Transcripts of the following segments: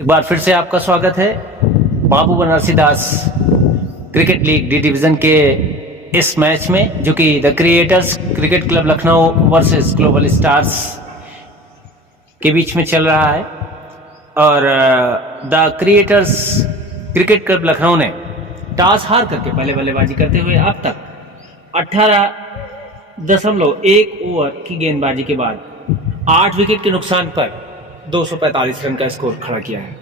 एक बार फिर से आपका स्वागत है बाबू बनारसी दास क्रिकेट लीग डी डिवीजन के इस मैच में, जो कि the creators cricket club Lucknow versus global stars के बीच में चल रहा है। और the creators cricket club Lucknow ने टॉस हार करके पहले बल्लेबाजी करते हुए अब तक 18.1 ओवर की गेंदबाजी के बाद 8 विकेट के नुकसान पर 245 रन का स्कोर खड़ा किया है।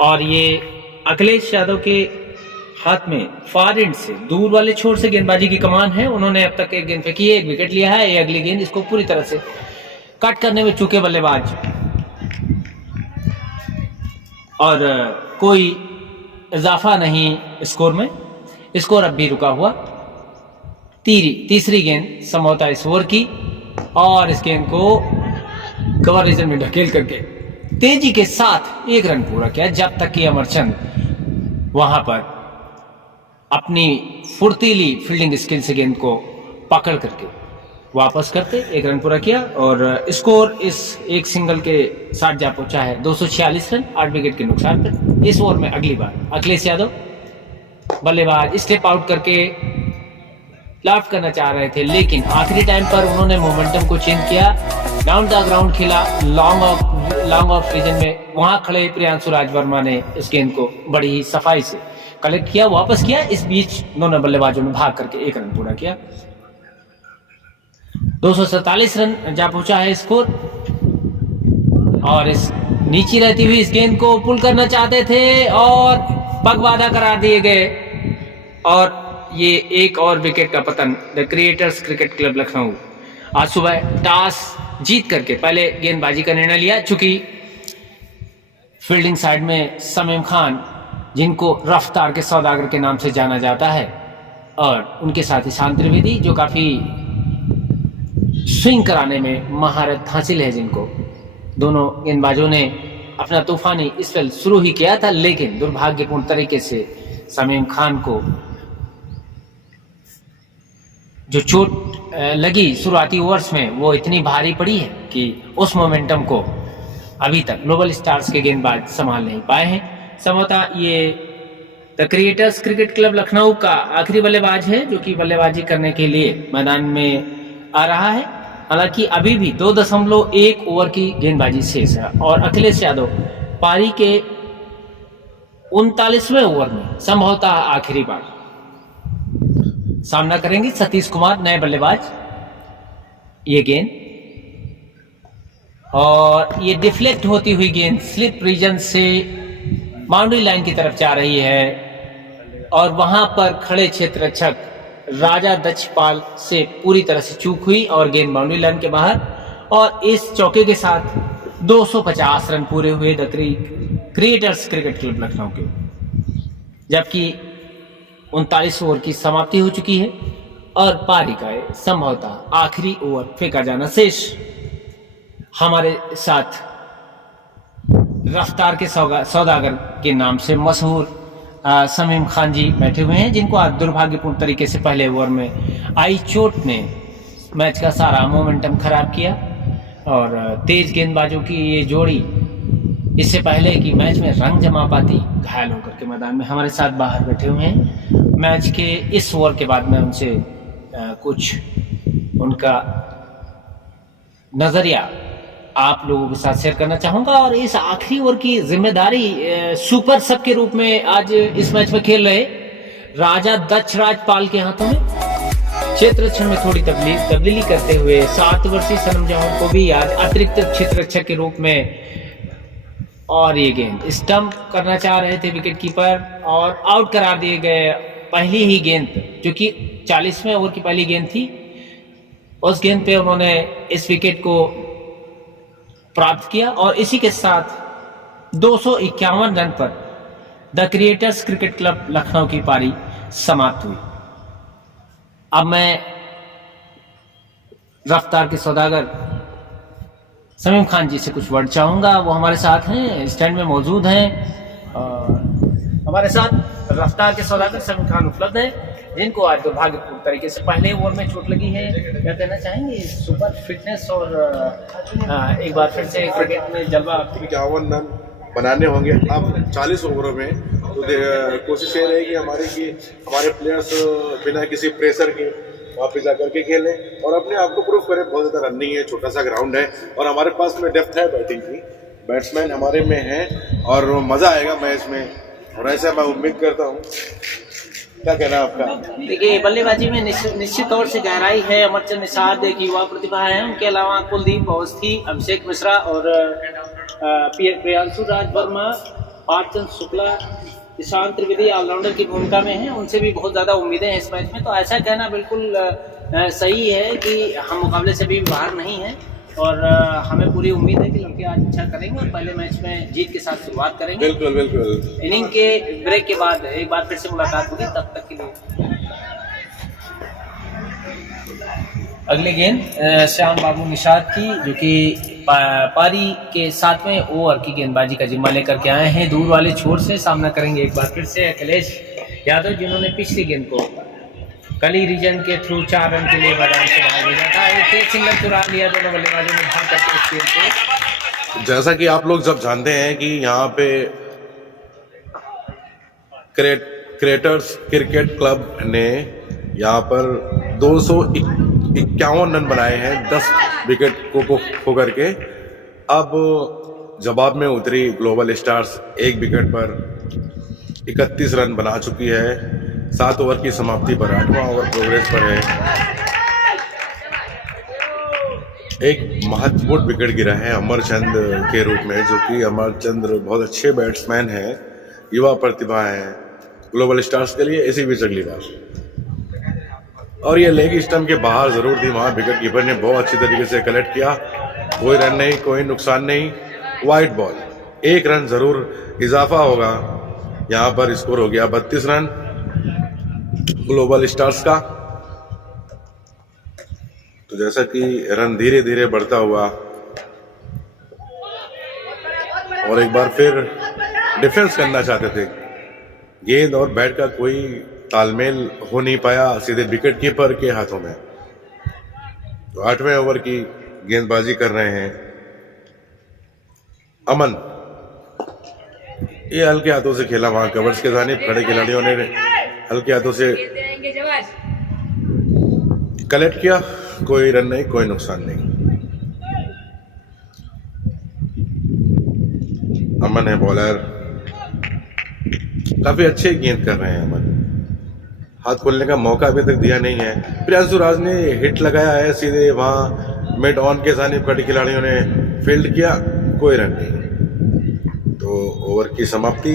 और ये अखिलेश यादव के हाथ में फार एंड से दूर वाले छोर से गेंदबाजी की कमान है। उन्होंने अब तक एक गेंद फेंकी है, एक विकेट लिया है। ये अगली गेंद इसको पूरी तरह से कट करने में चूके बल्लेबाज, और कोई इजाफा नहीं स्कोर में। स्कोर अब भी रुका हुआ। तीसरी गेंद संभवतः इस ओवर की, और इस गेंद को कवर रीजन में ढकेल करके तेजी के साथ 1 रन पूरा किया, जब तक कि अमरचंद वहां पर अपनी फुर्तीली फील्डिंग स्किल से गेंद को पकड़ करके वापस करते 1 रन पूरा किया। और स्कोर इस एक सिंगल के साथ जा पहुंचा है 246 रन 8 विकेट के नुकसान पर। इस ओवर में अगली बार अखिलेश यादव बल्लेबाज स्टेप आउट करके लॉफ्ट करना चाह रहे थे, लेकिन आखिरी टाइम पर उन्होंने मोमेंटम को चेंज किया, डाउन द ग्राउंड खेला, लॉन्ग ऑफ रीजन में। वहां खड़े प्रियांशु राज वर्मा ने इस गेंद को बड़ी ही सफाई से कलेक्ट किया, वापस किया। इस बीच दोनों बल्लेबाजों ने भाग करके 1 रन पूरा किया। 247 रन जा पहुंचा है स्कोर। और इस नीचे रहती हुई इस गेंद को पुल करना चाहते थे और पगवादा करार दिए गए, और ये एक और विकेट का पतन। The creators cricket club Lucknow आज सुबह टॉस जीत करके पहले गेंदबाजी का निर्णय लिया, चूंकि फील्डिंग साइड में समीम खान, जिनको रफ्तार के सौदागर के नाम से जाना जाता है, और उनके साथ ही शांत त्रिवेदी, जो काफी स्विंग कराने में महारत हासिल है जिनको। दोनों गेंदबाजों ने अपना तूफानी स्पेल शुरू ही किया था, लेकिन दुर्भाग्यपूर्ण तरीके से समीम खान को जो चोट लगी शुरुआती ओवर्स में, वो इतनी भारी पड़ी है कि उस मोमेंटम को अभी तक ग्लोबल स्टार्स के गेंदबाज संभाल नहीं पाए हैं। संभवतः ये the creators cricket club Lucknow का आखिरी बल्लेबाज है जो कि बल्लेबाजी करने के लिए मैदान में आ रहा है। हालांकि अभी भी 2.1 ओवर की गेंदबाजी शेष है, और अखिलेश यादव पारी के 39वें ओवर में संभवतः आखिरी बार सामना करेंगे। सतीश कुमार नए बल्लेबाज। ये गेंद, और ये डिफ्लेक्ट होती हुई गेंद स्लिप रीजन से बाउंड्री लाइन की तरफ जा रही है, और वहां पर खड़े क्षेत्ररक्षक राजा दक्षपाल से पूरी तरह से चूक हुई और गेंद बाउंड्री लाइन के बाहर। और इस चौके के साथ 250 रन पूरे हुए the creators cricket club Lucknow के, जबकि 39 ओवर की समाप्ति हो चुकी है और पारी का संभवतः आखिरी ओवर फेंका जाना शेष। हमारे साथ रफ्तार के सौदागर के नाम से मशहूर समीम खान जी बैठे हुए हैं, जिनको आज दुर्भाग्यपूर्ण तरीके से पहले ओवर में आई चोट ने मैच का सारा मोमेंटम खराब किया। और तेज गेंदबाजों की ये जोड़ी इससे पहले कि मैच में रंग जमा पाती, घायल होकर के मैदान में हमारे साथ बाहर बैठे हुए हैं। मैच के इस ओवर के बाद मैं उनसे कुछ उनका नजरिया आप लोगों के साथ शेयर करना चाहूंगा। और इस आखिरी ओवर की जिम्मेदारी सुपर सब के रूप में आज इस मैच में खेल रहे राजा दक्षराजपाल के हाथों में। क्षेत्ररक्षण में थोड़ी तब्दीली करते हुए 7 वर्षीय सनम जौहर को भी आज अतिरिक्त क्षेत्ररक्षक के रूप में, और ये गेंद स्टंप करना चाह रहे थे विकेट कीपर और आउट करार दिए गए। पहली ही गेंद, जो कि 40वें ओवर की पहली गेंद थी, उस गेंद पे उन्होंने इस विकेट को प्राप्त किया, और इसी के साथ 251 रन पर the creators cricket club Lucknow की पारी समाप्त हुई। अब मैं रफ्तार के सौदागर समीम खान जी से कुछ वर्ड चाहूंगा। वो हमारे साथ हैं, स्टैंड में मौजूद हैं, और हमारे साथ रफ्तार के सौदागर समीम खान उपलब्ध हैं। जिनको आज दुर्भाग्यपूर्ण तरीके से पहले ओवर में चोट लगी है। क्या कहना चाहेंगे सुपर फिटनेस और एक बार फिर से क्रिकेट में जलवा? 51 रन बनाने होंगे अब 40 ओवरों में, तो कोशिश ये रहेगी हमारी कि हमारे प्लेयर्स बिना किसी प्रेशर के वहाँ पे जाकर के खेलें और अपने आप को प्रूव करें। बहुत ज़्यादा रन नहीं है, छोटा सा ग्राउंड है और हमारे पास में डेप्थ है बैटिंग की, बैट्समैन हमारे में हैं और मज़ा आएगा मैच में और ऐसा मैं उम्मीद करता हूँ। क्या कहना है आपका? देखिए बल्लेबाजी में निश्चित तौर से गहराई है। अमरचंद निषाद एक युवा प्रतिभा है, उनके अलावा कुलदीप अवस्थी, अभिषेक मिश्रा और प्रियांशु राज वर्मा, पार्चंद शुक्ला, ईशान त्रिवेदी ऑलराउंडर की भूमिका में हैं। उनसे भी बहुत ज़्यादा उम्मीदें हैं इस मैच में। तो ऐसा कहना बिल्कुल सही है कि हम मुकाबले से भी बाहर नहीं हैं और हमें पूरी उम्मीद है कि लड़के आज अच्छा करेंगे और पहले मैच में जीत के साथ शुरुआत करेंगे। बिल्कुल बिल्कुल। इनिंग के ब्रेक के बाद एक बार फिर से मुलाकात होगी, तब तक के लिए अगली गेंद श्याम बाबू निषाद की, जो कि पारी के 7वें ओवर की गेंदबाजी का जिम्मा लेकर के आए हैं। दूर वाले छोर से सामना करेंगे एक बार फिर से अखिलेश यादव, जिन्होंने पिछली गेंद को कली रीजन के थ्रू 4 रन के लिए मैदान से बाहर भेजा था। एक सिंगल चुरा लिया दोनों बल्लेबाजों ने भाग करके इस गेंद को। जैसा कि आप लोग सब जानते हैं कि यहाँ पे क्रिएटर्स क्रिकेट क्लब ने यहाँ पर 251 रन बनाए हैं 10 विकेट को खो करके। अब जवाब में उतरी ग्लोबल स्टार्स 1 विकेट पर 31 रन बना चुकी है। 7 ओवर की समाप्ति पर 8वां ओवर प्रोग्रेस पर है। एक महत्वपूर्ण विकेट गिरा है अमरचंद के रूप में, जो कि अमरचंद बहुत अच्छे बैट्समैन हैं, युवा प्रतिभा है ग्लोबल स्टार्स के लिए, ऐसी भी अगली बार। और ये लेग स्टंप के बाहर जरूर थी, वहां विकेट कीपर ने बहुत अच्छी तरीके से कलेक्ट किया। कोई रन नहीं, कोई नुकसान नहीं, वाइड बॉल। 1 रन जरूर इजाफा होगा। यहाँ पर स्कोर हो गया 32 रन ग्लोबल स्टार्स का। तो जैसा कि रन धीरे धीरे बढ़ता हुआ और एक बार फिर डिफेंस करना चाहते थे, गेंद और बैट का कोई तालमेल हो नहीं पाया, सीधे विकेट कीपर के हाथों में। तो 8वें ओवर की गेंदबाजी कर रहे हैं अमन। ये हल्के हाथों से खेला, वहां कवर्स के जानिब खड़े खिलाड़ियों ने हल्के हाथों से कलेक्ट किया। कोई रन नहीं, कोई नुकसान नहीं। अमन है बॉलर, काफी अच्छे गेंद कर रहे हैं अमन। हाथ खोलने का मौका अभी तक दिया नहीं है। प्रियांशु राज ने हिट लगाया है, सीधे वहां मिड ऑन के जानिब खड़े खिलाड़ियों ने फील्ड किया, कोई रन नहीं। तो ओवर की समाप्ति,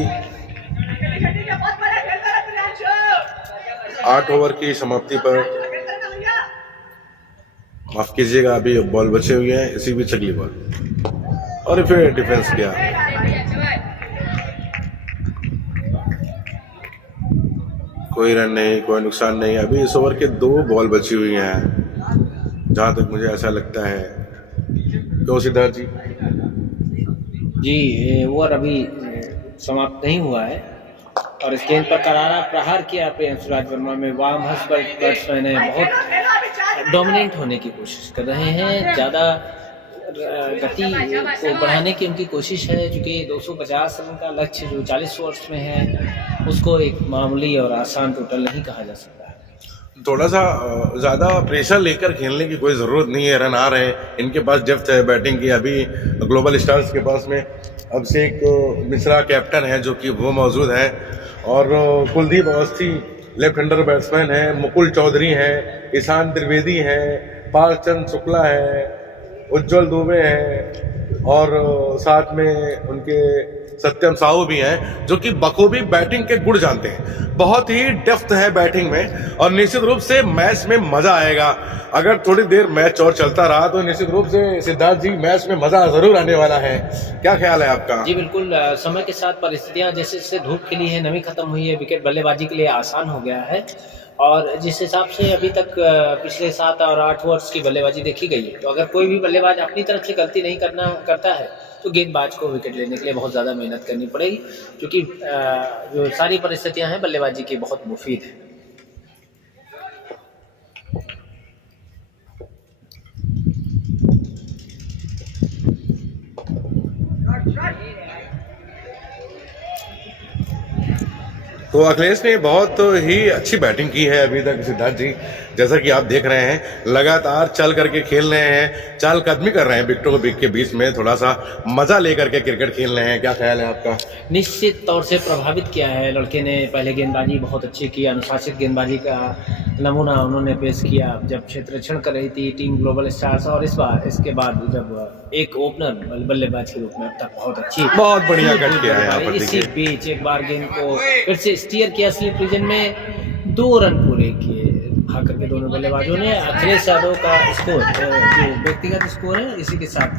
8 ओवर की समाप्ति पर, माफ कीजिएगा अभी बॉल बचे हुए हैं, इसी बीच अगली बॉल और फिर डिफेंस किया। कोई रन नहीं, कोई नुकसान नहीं। अभी इस ओवर के 2 बॉल बची हुई हैं, जहां तक मुझे ऐसा लगता है। क्यों सिद्धार्थ जी? जी, ओवर अभी समाप्त नहीं हुआ है और इस गेंद पर करारा प्रहार किया प्रियांशु राज वर्मा में। वाम हस्त बैट्समैन है, बहुत डोमिनेंट होने की कोशिश कर रहे हैं, ज़्यादा गति को बढ़ाने की उनकी कोशिश है, क्योंकि 250 रन का लक्ष्य जो 40 ओवर्स में है, उसको एक मामूली और आसान टोटल नहीं कहा जा सकता है। थोड़ा सा ज़्यादा प्रेशर लेकर खेलने की कोई ज़रूरत नहीं है। रन आ रहे हैं, इनके पास डेप्थ है बैटिंग की। अभी ग्लोबल स्टार्स के पास में अभिषेक मिश्रा कैप्टन है, जो कि वो मौजूद है, और Kuldeep Awasthi left hander batsman है, मुकुल चौधरी हैं, ईशान त्रिवेदी हैं, पालचंद शुक्ला है, उज्जवल दुबे हैं और साथ में उनके सत्यम साहू भी हैं, जो कि बखूबी बैटिंग के गुण जानते हैं। बहुत ही डेप्थ है बैटिंग में और निश्चित रूप से मैच में मजा आएगा। अगर थोड़ी देर मैच और चलता रहा तो निश्चित रूप से सिद्धार्थ जी मैच में मजा जरूर आने वाला है। क्या ख्याल है आपका? जी बिल्कुल, समय के साथ परिस्थितियां जैसे जैसे धूप खिली है, नमी खत्म हुई है, विकेट बल्लेबाजी के लिए आसान हो गया है और जिस हिसाब से अभी तक पिछले 7 और 8 ओवर्स की बल्लेबाजी देखी गई है, तो अगर कोई भी बल्लेबाज अपनी तरफ से गलती नहीं करता है तो गेंदबाज को विकेट लेने के लिए बहुत ज़्यादा मेहनत करनी पड़ेगी, क्योंकि जो सारी परिस्थितियां हैं बल्लेबाजी की बहुत मुफीद है। तो अखिलेश ने बहुत ही अच्छी बैटिंग की है अभी तक सिद्धार्थ जी, जैसा कि आप देख रहे हैं लगातार चल करके खेल रहे हैं, चाल कदमी कर रहे हैं विकेटों के बीच में, थोड़ा सा मजा लेकर के क्रिकेट खेल रहे हैं। क्या ख्याल है आपका? निश्चित तौर से प्रभावित किया है लड़के ने। पहले गेंदबाजी बहुत अच्छी की, अनुशासित गेंदबाजी का नमूना उन्होंने पेश किया जब क्षेत्ररक्षण कर रही थी टीम ग्लोबल स्टार्स, और इसके बाद जब एक ओपनर बल्लेबाज के रूप में अब तक बहुत बढ़िया कट किया है यहाँ पर। इसी देखिए बीच एक बार गेंद को फिर से स्टीयर किया स्लिप रीजन में, 2 रन पूरे किए भाग करके दोनों बल्लेबाजों ने। अखिलेश यादव का स्कोर जो व्यक्तिगत स्कोर है इसी के साथ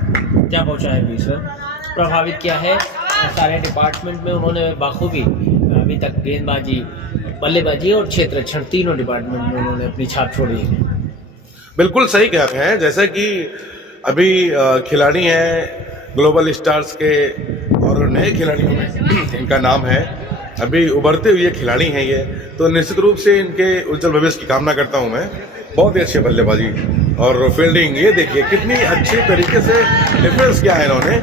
क्या पहुंचा है 20 रन, प्रभावित किया है। सारे डिपार्टमेंट में उन्होंने बाखूबी अभी तक गेंदबाजी, बल्लेबाजी और क्षेत्ररक्षण तीनों डिपार्टमेंट में उन्होंने अपनी छाप छोड़ी है। बिल्कुल सही कह रहे हैं, जैसे कि अभी खिलाड़ी हैं ग्लोबल स्टार्स के और नए खिलाड़ियों में इनका नाम है, अभी उभरते हुए खिलाड़ी हैं ये, तो निश्चित रूप से इनके उज्जवल भविष्य की कामना करता हूं मैं। बहुत ही अच्छी बल्लेबाजी और फील्डिंग, ये देखिए कितनी अच्छी तरीके से डिफेंस किया है इन्होंने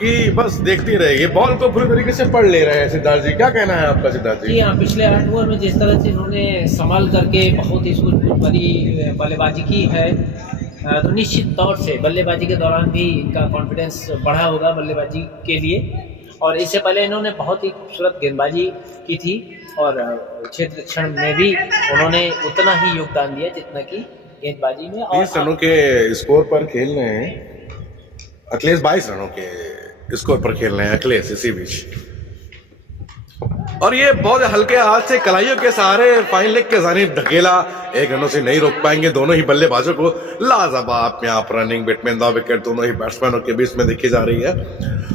कि बस देखती रहेगी, बॉल को पूरी तरीके से पढ़ ले रहे हैं। सिद्धार्थ जी क्या कहना है आपका? सिद्धार्थ जी, हाँ, पिछले 8 ओवर में जिस तरह से इन्होंने संभाल करके बहुत ही सूझबूझ भरी बल्लेबाजी की है, तो निश्चित तौर से बल्लेबाजी के दौरान भी इनका कॉन्फिडेंस बढ़ा होगा बल्लेबाजी के लिए। और इससे पहले इन्होंने बहुत ही खूबसूरत गेंदबाजी की थी और क्षेत्ररक्षण में भी उन्होंने उतना ही योगदान दिया जितना कि गेंदबाजी में। और 20 रनों के स्कोर पर खेल रहे हैं अखिलेश, 22 रनों के स्कोर पर खेल रहे हैं अखिलेश इसी बीच, और ये बहुत हल्के हाथ से कलाइयों के सहारे फाइन लेग के जानिब ढकेला, 1 रनों से नहीं रोक पाएंगे दोनों ही बल्लेबाजों को। लाजवाब यहाँ पर रनिंग बैट्समैन 2 विकेट दोनों ही बैट्समैनों के बीच में देखी जा रही है।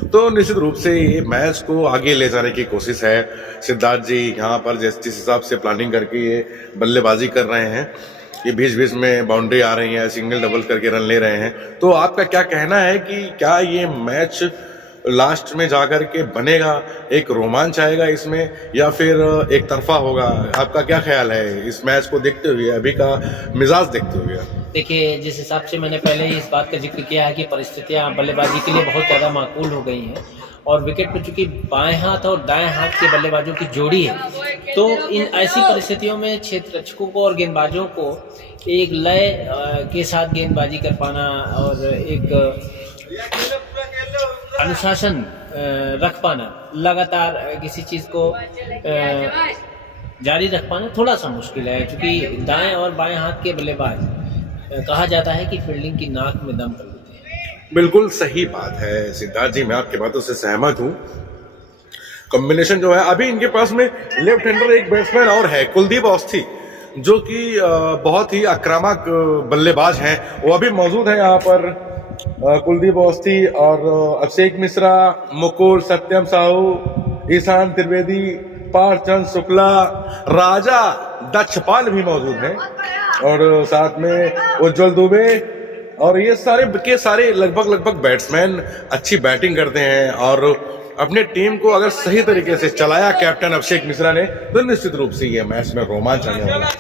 तो निश्चित रूप से ये मैच को आगे ले जाने की कोशिश है। सिद्धार्थ जी यहाँ पर जिस हिसाब से प्लानिंग करके ये बल्लेबाजी कर रहे हैं, ये बीच बीच में बाउंड्री आ रही है, सिंगल डबल करके रन ले रहे हैं, तो आपका क्या कहना है कि क्या ये मैच लास्ट में जाकर के बनेगा, एक रोमांच आएगा इसमें, या फिर एक तरफा होगा? आपका क्या ख्याल है इस मैच को देखते हुए, अभी का मिजाज देखते हुए? देखिए, जिस हिसाब से मैंने पहले ही इस बात का जिक्र किया है कि परिस्थितियां बल्लेबाजी के लिए बहुत ज़्यादा माकूल हो गई हैं, और विकेट पर चूंकि बाएं हाथ और दाएं हाथ के बल्लेबाजों की जोड़ी है, तो इन ऐसी परिस्थितियों में क्षेत्ररक्षकों को और गेंदबाजों को एक लय के साथ गेंदबाजी कर पाना और एक अनुशासन रख पाना, लगातार किसी चीज़ को जारी रख पाना थोड़ा सा मुश्किल है, क्योंकि दाएं और बाएं हाथ के बल्लेबाज कहा जाता है कि फील्डिंग की नाक में दम कर देते हैं। बिल्कुल सही बात है सिद्धार्थ जी, मैं आपकी बातों से सहमत हूँ। कॉम्बिनेशन जो है अभी इनके पास में लेफ्ट हैंडर एक बैट्समैन और है कुलदीप अवस्थी, जो कि बहुत ही आक्रामक बल्लेबाज हैं, वो अभी मौजूद है यहाँ पर। कुलदीप अवस्थी और अभिषेक मिश्रा, मुकुल, सत्यम साहू, ईशान त्रिवेदी, पार्थचंद शुक्ला, राजा दक्षपाल भी मौजूद हैं, और साथ में उज्जवल दुबे, और ये सारे के सारे लगभग बैट्समैन अच्छी बैटिंग करते हैं। और अपने टीम को अगर सही तरीके से चलाया कैप्टन अभिषेक मिश्रा ने, तो निश्चित रूप से ये मैच में रोमांच आने वाला है।